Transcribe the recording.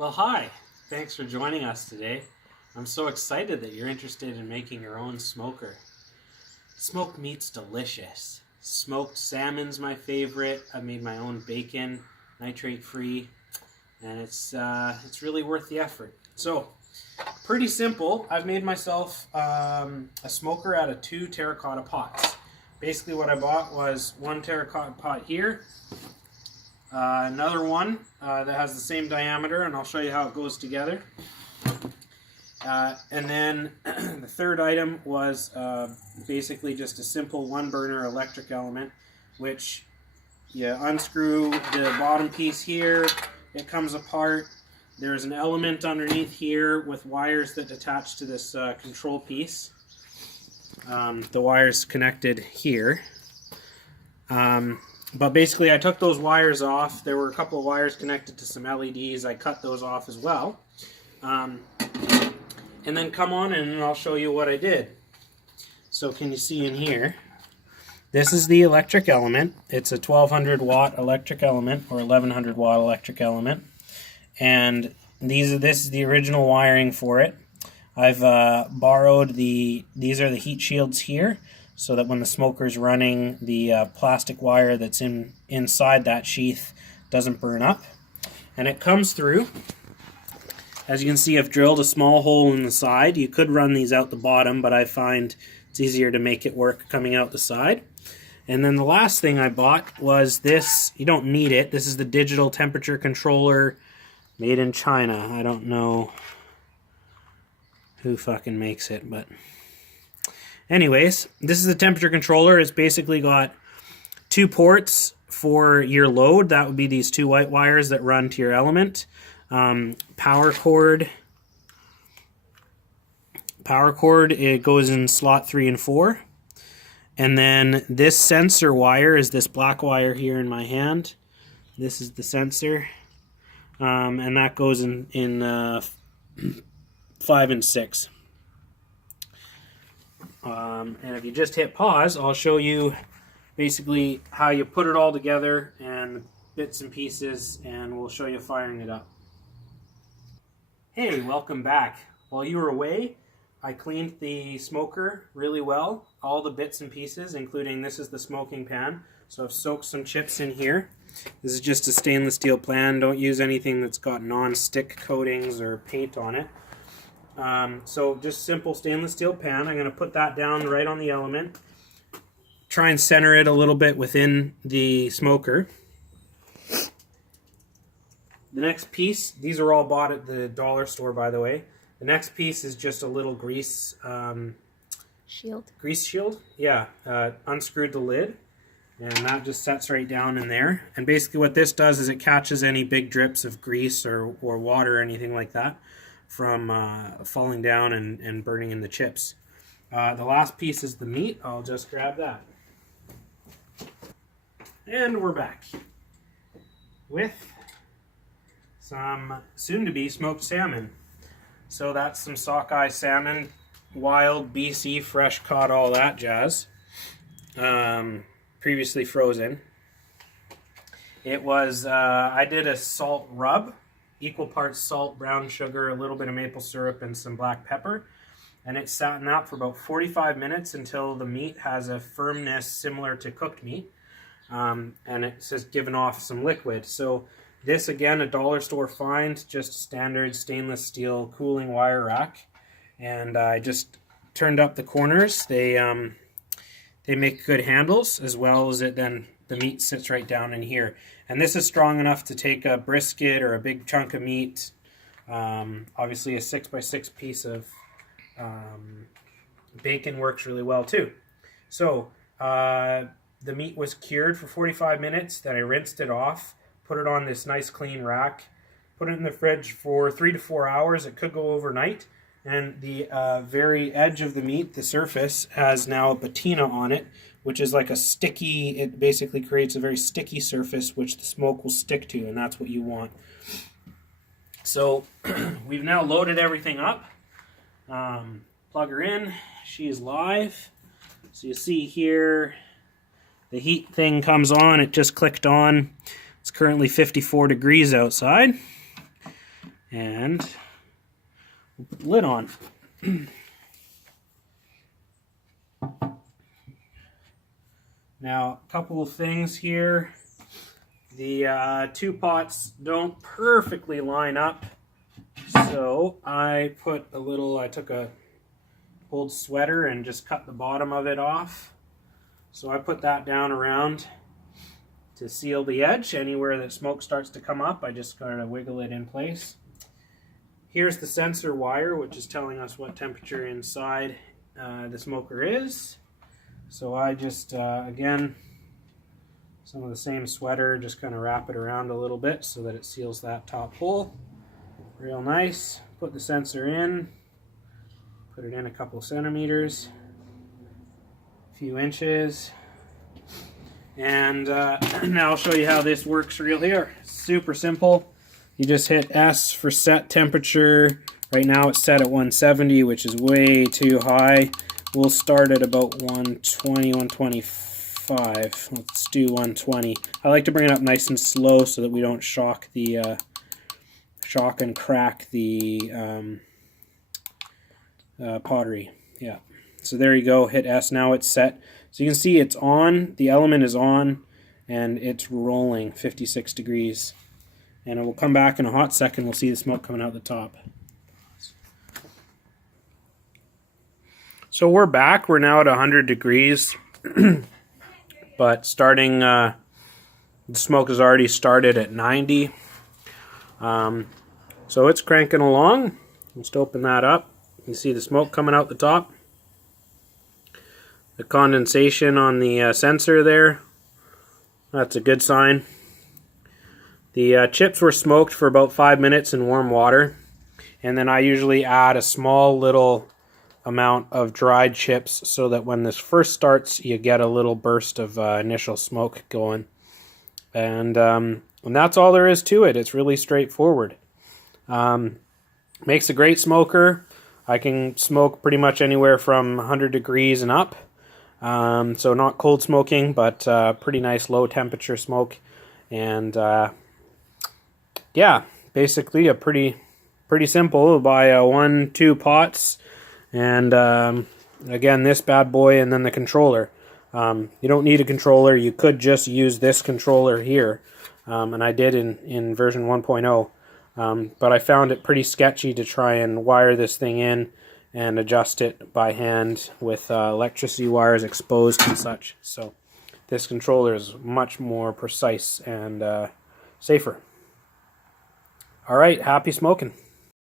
Well, hi. Thanks for joining us today. I'm so excited that you're interested in making your own smoker. Smoked meat's delicious. Smoked salmon's my favorite. I've made my own bacon, nitrate free, and it's really worth the effort. So, pretty simple. I've made myself a smoker out of 2 terracotta pots. Basically what I bought was 1 terracotta pot here, another one that has the same diameter, and I'll show you how it goes together. And then the third item was basically just a simple 1-burner electric element, which you unscrew the bottom piece here, it comes apart. There's an element underneath here with wires that attach to this control piece. The wire's connected here. But basically I took those wires off. There were a couple of wires connected to some LEDs. I cut those off as well. And then come on in and I'll show you what I did. So can you see in here? This is the electric element. It's a 1200 watt electric element or 1100 watt electric element. And this is the original wiring for it. I've borrowed these are the heat shields here, so that when the smoker's running, the plastic wire that's inside that sheath doesn't burn up. And it comes through. As you can see, I've drilled a small hole in the side. You could run these out the bottom, but I find it's easier to make it work coming out the side. And then the last thing I bought was this. You don't need it. This is the digital temperature controller made in China. I don't know who fucking makes it, but anyways, this is the temperature controller. It's basically got 2 ports for your load. That would be these 2 white wires that run to your element. Power cord, it goes in slot 3 and 4. And then this sensor wire is this black wire here in my hand. This is the sensor. And that goes in 5 and 6. And if you just hit pause, I'll show you basically how you put it all together and bits and pieces, and we'll show you firing it up. Hey, welcome back. While you were away, I cleaned the smoker really well, all the bits and pieces, including this is the smoking pan. So I've soaked some chips in here. This is just a stainless steel pan. Don't use anything that's got non-stick coatings or paint on it. So just simple stainless steel pan. I'm going to put that down right on the element. Try and center it a little bit within the smoker. The next piece, these are all bought at the dollar store, by the way. The next piece is just a little grease shield. Grease shield, yeah. Unscrewed the lid, and that just sets right down in there. And basically what this does is it catches any big drips of grease or water or anything like that from falling down and burning in the chips. The last piece is the meat. I'll just grab that. And we're back with some soon-to-be smoked salmon. So that's some sockeye salmon, wild BC, fresh caught, all that jazz. Previously frozen. It was, I did a salt rub, equal parts salt, brown sugar, a little bit of maple syrup, and some black pepper. And it sat in that for about 45 minutes until the meat has a firmness similar to cooked meat. And it's just given off some liquid. So this, again, a dollar store find, just standard stainless steel cooling wire rack. And I just turned up the corners. They make good handles, as well as then the meat sits right down in here. And this is strong enough to take a brisket or a big chunk of meat. Obviously a 6x6 piece of bacon works really well too. So the meat was cured for 45 minutes, then I rinsed it off, put it on this nice clean rack, put it in the fridge for 3 to 4 hours. It could go overnight. And the very edge of the meat, the surface, has now a patina on it, which is like a sticky, it basically creates a very sticky surface which the smoke will stick to, and that's what you want. So we've now loaded everything up. Plug her in. She is live. So you see here, the heat thing comes on. It just clicked on. It's currently 54 degrees outside. And we'll put the lid on. Now, a couple of things here. The two pots don't perfectly line up, so I took a old sweater and just cut the bottom of it off. So I put that down around to seal the edge. Anywhere that smoke starts to come up, I just kind of wiggle it in place. Here's the sensor wire, which is telling us what temperature inside the smoker is. So I just, again, some of the same sweater, just kind of wrap it around a little bit so that it seals that top hole. Real nice. Put the sensor in, put it in a couple centimeters, a few inches, and now I'll show you how this works real here. Super simple. You just hit S for set temperature. Right now it's set at 170, which is way too high. We'll start at about 120, 125. Let's do 120. I like to bring it up nice and slow so that we don't shock and crack the pottery. Yeah. So there you go. Hit S. Now it's set. So you can see it's on. The element is on, and it's rolling 56 degrees. And it will come back in a hot second. We'll see the smoke coming out the top. So we're back. We're now at 100 degrees. But starting, the smoke has already started at 90. So it's cranking along. Just open that up. You can see the smoke coming out the top. The condensation on the sensor there. That's a good sign. The chips were smoked for about 5 minutes in warm water. And then I usually add a small little amount of dried chips so that when this first starts you get a little burst of initial smoke going, and that's all there is to it. It's really straightforward. Makes a great smoker. I can smoke pretty much anywhere from 100 degrees and up, so not cold smoking, but pretty nice low temperature smoke. And yeah, basically a pretty simple. Buy 1-2 pots. And again, this bad boy, and then the controller. You don't need a controller. You could just use this controller here, and I did in version 1.0. But I found it pretty sketchy to try and wire this thing in and adjust it by hand with electricity wires exposed and such. So this controller is much more precise and safer. All right, happy smoking.